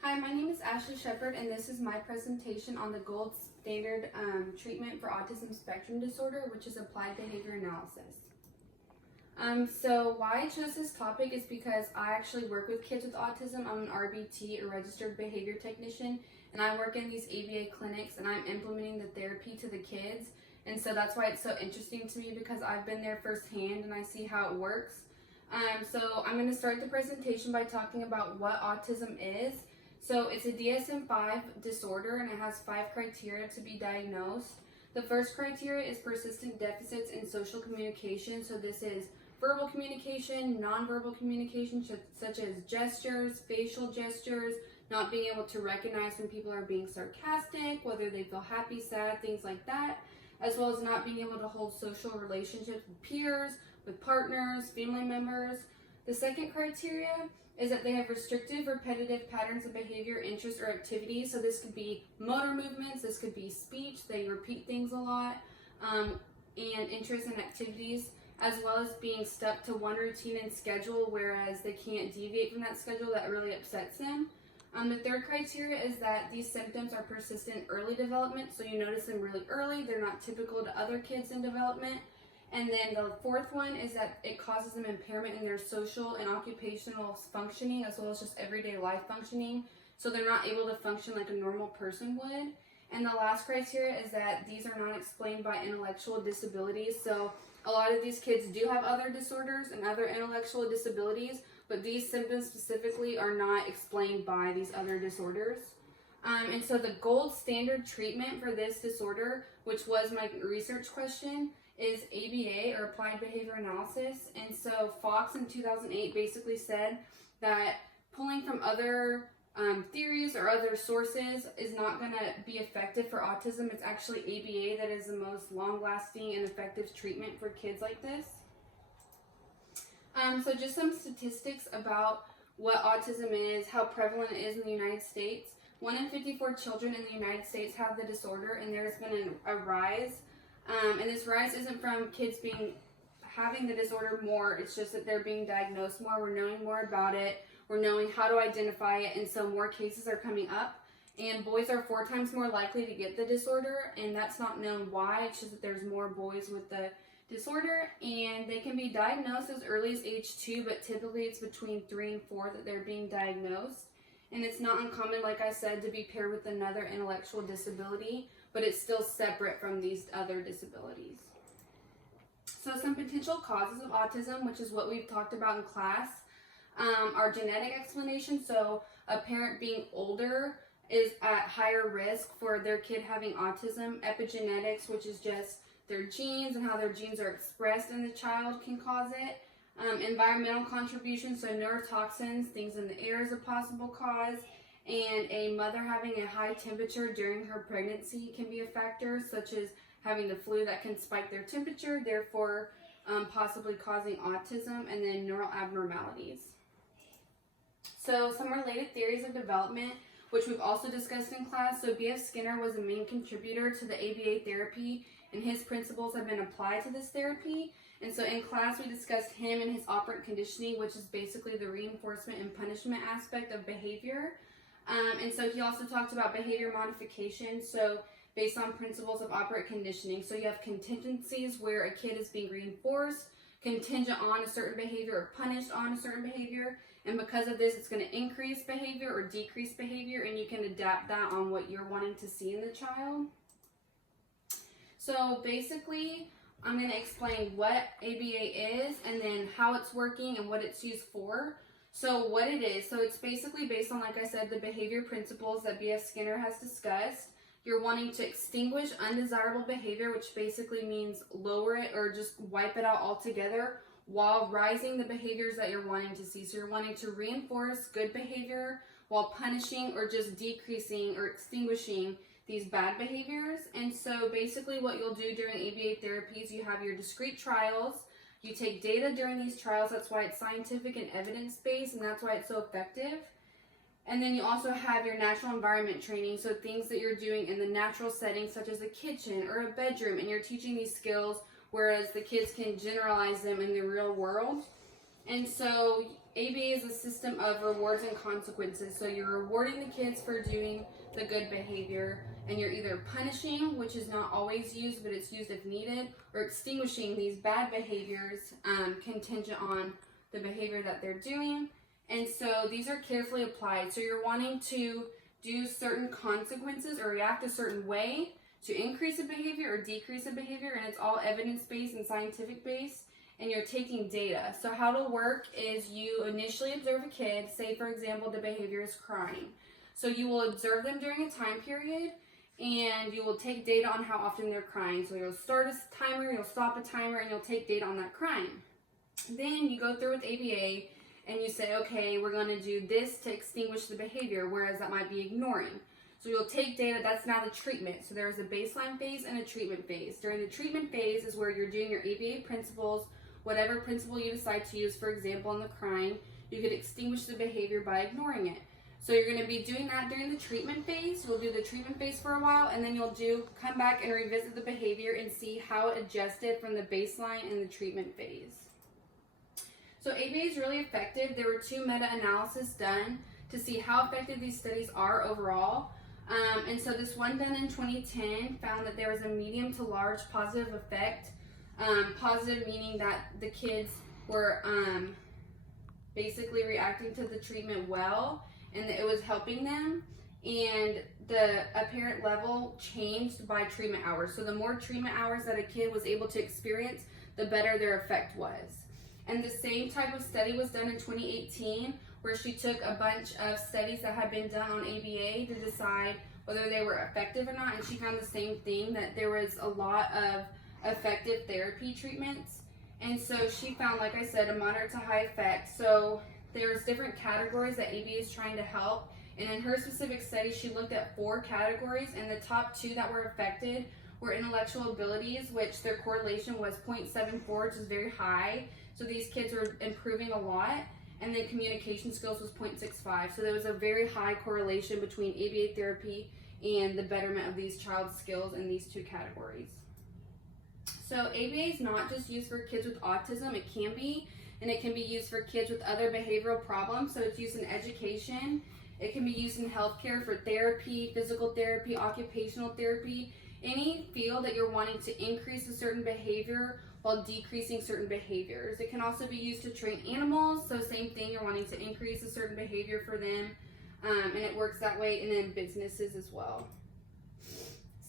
Hi, my name is Ashley Shepard, and this is my presentation on the gold standard treatment for autism spectrum disorder, which is applied behavior analysis. So why I chose this topic is because I actually work with kids with autism. I'm an RBT, or registered behavior technician, and I work in these ABA clinics, and I'm implementing the therapy to the kids. And so that's why it's so interesting to me, because I've been there firsthand and I see how it works. So I'm going to start the presentation by talking about what autism is. So it's a DSM-5 disorder, and it has 5 criteria to be diagnosed. The first criteria is persistent deficits in social communication. So this is verbal communication, nonverbal communication, such as gestures, facial gestures, not being able to recognize when people are being sarcastic, whether they feel happy, sad, things like that, as well as not being able to hold social relationships with peers, with partners, family members. The second criteria is that they have restrictive, repetitive patterns of behavior, interests, or activities. So this could be motor movements, this could be speech, they repeat things a lot, and interests and activities, as well as being stuck to one routine and schedule, whereas they can't deviate from that schedule. That really upsets them. The third criteria is that these symptoms are persistent early development, so you notice them really early. They're not typical to other kids in development. And then the fourth one is that it causes them impairment in their social and occupational functioning, as well as just everyday life functioning. So they're not able to function like a normal person would. And the last criteria is that these are not explained by intellectual disabilities. So a lot of these kids do have other disorders and other intellectual disabilities, but these symptoms specifically are not explained by these other disorders. And so the gold standard treatment for this disorder, which was my research question, is ABA, or applied behavior analysis. And so Fox in 2008 basically said that pulling from other theories or other sources is not going to be effective for autism. It's actually ABA that is the most long-lasting and effective treatment for kids like this. So just some statistics about what autism is, how prevalent it is in the United States. 1 in 54 children in the United States have the disorder, and there's been a rise. And this rise isn't from kids having the disorder more, it's just that they're being diagnosed more, we're knowing more about it, we're knowing how to identify it, and so more cases are coming up. And boys are 4 times more likely to get the disorder, and that's not known why, it's just that there's more boys with the disorder, and they can be diagnosed as early as age 2, but typically it's between 3 and 4 that they're being diagnosed. And it's not uncommon, like I said, to be paired with another intellectual disability, but it's still separate from these other disabilities. So some potential causes of autism, which is what we've talked about in class, are genetic explanations. So a parent being older is at higher risk for their kid having autism. Epigenetics, which is just their genes and how their genes are expressed in the child, can cause it. Environmental contributions, so neurotoxins, things in the air is a possible cause. And a mother having a high temperature during her pregnancy can be a factor, such as having the flu that can spike their temperature, therefore possibly causing autism. And then neural abnormalities. So some related theories of development, which we've also discussed in class. So B.F. Skinner was a main contributor to the ABA therapy, and his principles have been applied to this therapy. And so in class we discussed him and his operant conditioning, which is basically the reinforcement and punishment aspect of behavior. And so he also talked about behavior modification, so based on principles of operant conditioning. So you have contingencies where a kid is being reinforced, contingent on a certain behavior, or punished on a certain behavior. And because of this, it's going to increase behavior or decrease behavior, and you can adapt that on what you're wanting to see in the child. So basically, I'm going to explain what ABA is, and then how it's working and what it's used for. So what it is, so it's basically based on, like I said, the behavior principles that B.F. Skinner has discussed. You're wanting to extinguish undesirable behavior, which basically means lower it or just wipe it out altogether, while rising the behaviors that you're wanting to see. So you're wanting to reinforce good behavior while punishing or just decreasing or extinguishing these bad behaviors. And so basically what you'll do during ABA therapies, you have your discrete trials. You take data during these trials. That's why it's scientific and evidence-based, and that's why it's so effective. And then you also have your natural environment training, so things that you're doing in the natural setting, such as a kitchen or a bedroom, and you're teaching these skills, whereas the kids can generalize them in the real world. And so ABA is a system of rewards and consequences. So you're rewarding the kids for doing the good behavior, and you're either punishing, which is not always used, but it's used if needed, or extinguishing these bad behaviors contingent on the behavior that they're doing. And so these are carefully applied. So you're wanting to do certain consequences or react a certain way to increase a behavior or decrease a behavior, and it's all evidence-based and scientific-based, and you're taking data. So how to work is you initially observe a kid, say for example the behavior is crying. So you will observe them during a time period, and you will take data on how often they're crying. So you'll start a timer, you'll stop a timer, and you'll take data on that crying. Then you go through with ABA, and you say, okay, we're going to do this to extinguish the behavior, whereas that might be ignoring. So you'll take data, that's now the treatment. So there's a baseline phase and a treatment phase. During the treatment phase is where you're doing your ABA principles, whatever principle you decide to use. For example, in the crying, you could extinguish the behavior by ignoring it. So you're going to be doing that during the treatment phase. You'll do the treatment phase for a while, and then you'll come back and revisit the behavior and see how it adjusted from the baseline and the treatment phase. So ABA is really effective. There were 2 meta-analyses done to see how effective these studies are overall. And so this one done in 2010 found that there was a medium to large positive effect. Positive meaning that the kids were basically reacting to the treatment well, and that it was helping them, and the apparent level changed by treatment hours. So the more treatment hours that a kid was able to experience, the better their effect was. And the same type of study was done in 2018, where she took a bunch of studies that had been done on ABA to decide whether they were effective or not, and she found the same thing, that there was a lot of effective therapy treatments. And so she found, like I said, a moderate to high effect. So there's different categories that ABA is trying to help, and in her specific study she looked at 4 categories, and the top 2 that were affected were intellectual abilities, which their correlation was 0.74, which is very high. So these kids were improving a lot. And then communication skills was 0.65. So there was a very high correlation between ABA therapy and the betterment of these child's skills in these 2 categories. So ABA is not just used for kids with autism. It can be, and it can be used for kids with other behavioral problems. So it's used in education. It can be used in healthcare for therapy, physical therapy, occupational therapy, any field that you're wanting to increase a certain behavior while decreasing certain behaviors. It can also be used to train animals, so same thing, you're wanting to increase a certain behavior for them, and it works that way, and in businesses as well.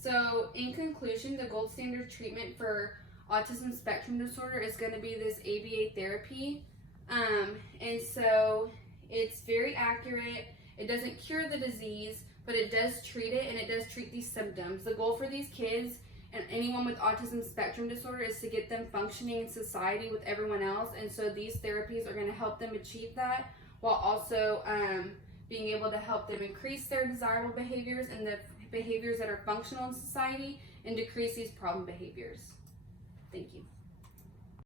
So in conclusion, the gold standard treatment for autism spectrum disorder is going to be this ABA therapy, and so it's very accurate. It doesn't cure the disease, but it does treat it, and it does treat these symptoms. The goal for these kids and anyone with autism spectrum disorder is to get them functioning in society with everyone else, and so these therapies are going to help them achieve that, while also being able to help them increase their desirable behaviors and the behaviors that are functional in society, and decrease these problem behaviors. Thank you.